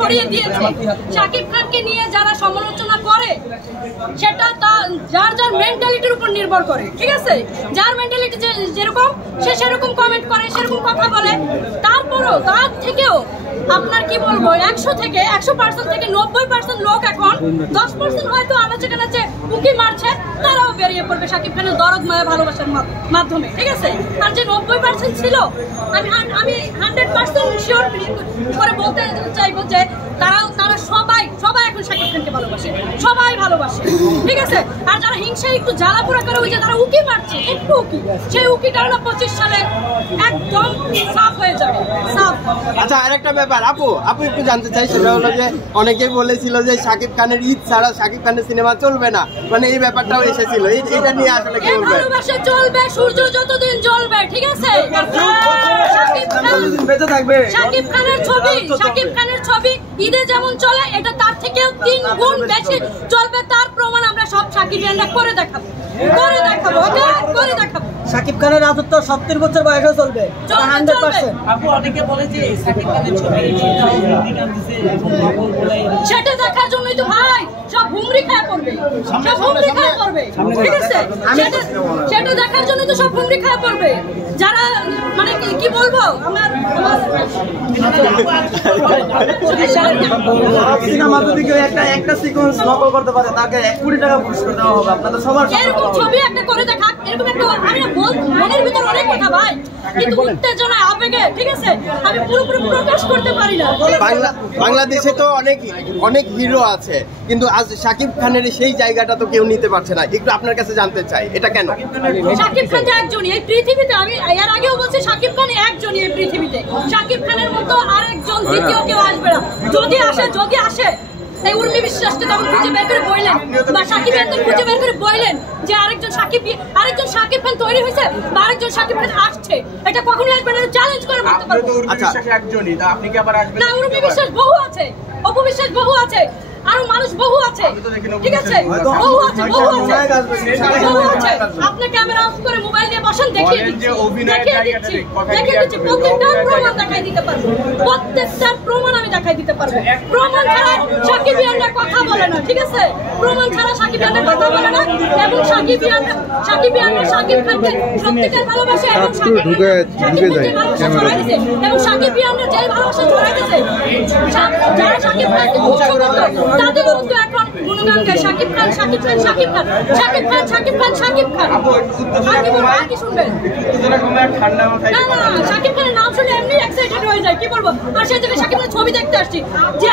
ছড়িয়ে দিয়েছে। শাকিব খানকে নিয়ে যারা সমালোচনা করে সেটা যার যার মেন্টালিটির উপর নির্ভর করে, ঠিক আছে? যার মেন্টালিটি যেরকম সে সেরকম কমেন্ট করে, সেরকম কথা বলে। তারপরও তার থেকেও আপনার কি বলবো 100 থেকে 100% থেকে 90% লোক এখন 10% হয়তো আনাচে কানাচে উকি মারছে, তারাও বেরিয়ে পড়বে শাকিব খানের দরদ মায়া ভালোবাসার মাধ্যমে, ঠিক আছে? আর যে 90% ছিল আমি 100% শিওর করে বলতে চাইবো যে তারা সবাই এখন শাকিব খানকে ভালোবাসে, সবাই ভালোবাসে, ঠিক আছে? আর যারা হিংসা একটু জ্বালা পোড়া করে ওই যে তারা উকি মারছে, একটু উকি, সেই উকিটাও না 25 সালে একদম সাফ হয়ে যাবে, সাফ। আচ্ছা, আরেকটা ব্যাপার আপু একটু জানতে চাই, সেটা হলো যে অনেকেই বলেছিল যে শাকিব খানের ঈদ ছাড়া শাকিব খানের সিনেমা চলবে না, মানে এই ব্যাপারটাও এসেছিল, এটা নিয়ে আসলে কি বলবেন? ভালোবাসা চলবে, সূর্য যতদিন জ্বলবে, ঠিক আছে? শাকিব খানের ছবি ঈদে যেমন চলে, এটা তার থেকেও 3 গুণ বেশি চলবে। তার প্রমাণ আমরা সব শাকিবিয়ানরা করে দেখাবো। শাকিব খানের রাজত্ব 70 বছর বয়সেও চলবে, 100%। আপু অনেকে বলে যে শাকিব খানের ছবি সেটা দেখার জন্যই তো ভাই সব হুমড়ি খায় পড়বে, ঠিক আছে? সেটা দেখার জন্য তো সব হুমড়ি খায় পড়বে। যারা মানে কি বলবো, আমার সিনেমা যদি কেউ একটা সিকোয়েন্স নকল করতে পারে তাকে 1 কোটি টাকা পুরস্কার দেওয়া হবে। আপনাদের সবার এরকম ছবি একটা করে দেখা, এরকম একটা আমি মনের ভিতর অনেক কথা ভাই, কিন্তু উত্তেজনা আবেগে, ঠিক আছে, আমি পুরোপুরি প্রকাশ করতে পারি না। বাংলাদেশে তো অনেক হিরো আছে, কিন্তু আজ শাকিব খানের সেই জায়গাটা তো কেউ নিতে পারছে না। একটু আপনার কাছে জানতে চাই, এটা কেন? শাকিব খান তো একজনই এই পৃথিবীতে, আমি এর আগেও বলছি শাকিব খান একজনই এই পৃথিবীতে। শাকিব খানের মতো আরেকজন দ্বিতীয় কেউ আসবে না। যদি আসে এই উর্মি বিশ্বাসকে তখন খুঁজে বের করে বললেন, বা শাকিব খান খুঁজে বের করে বললেন যে আরেকজন শাকিব খান তৈরি হয়েছে বা আরেকজন শাকিব খান আসছে, এটা কখনোই আসবে না, চ্যালেঞ্জ করে বলতে পারবো। না, উর্মি বিশ্বাস বহু আছে, অপু বিশ্বাস বহু আছে, আরো মানুষ বহু আছে, ঠিক আছে? বহু আছে। আপনি ক্যামেরা অফ করে মোবাইল নিয়ে বসেন, দেখিয়ে দিচ্ছি। প্রত্যেকটার প্রমাণ দেখাই দিতে পারবো, প্রত্যেকটার প্রমাণ আমি দেখাই দিতে পারবো। প্রমাণ ছাড়া শাকিবিয়ানরা কথা বলে না, ঠিক আছে? প্রমাণ ছাড়া শাকিবিয়ানরা কথা বলে না। এবং শাকিবিয়ানরা শাকিব খানকে সত্যিকার ভালোবাসে এবং শাকিবিয়ানরা যে ভালোবাসা ছড়াইতেছে, যারা শাকিব খানকে ধ্বংস করতো তাদের মধ্যে এখন গুণগান গায় শাকিব খান। কি শুনবেন? না, শাকিব খানের নাম শুনে এমনি এক্সাইটেড হয়ে যায়, কি বলবো? আর সেই জায়গায় শাকিব খানের ছবি দেখতে আসছি, যে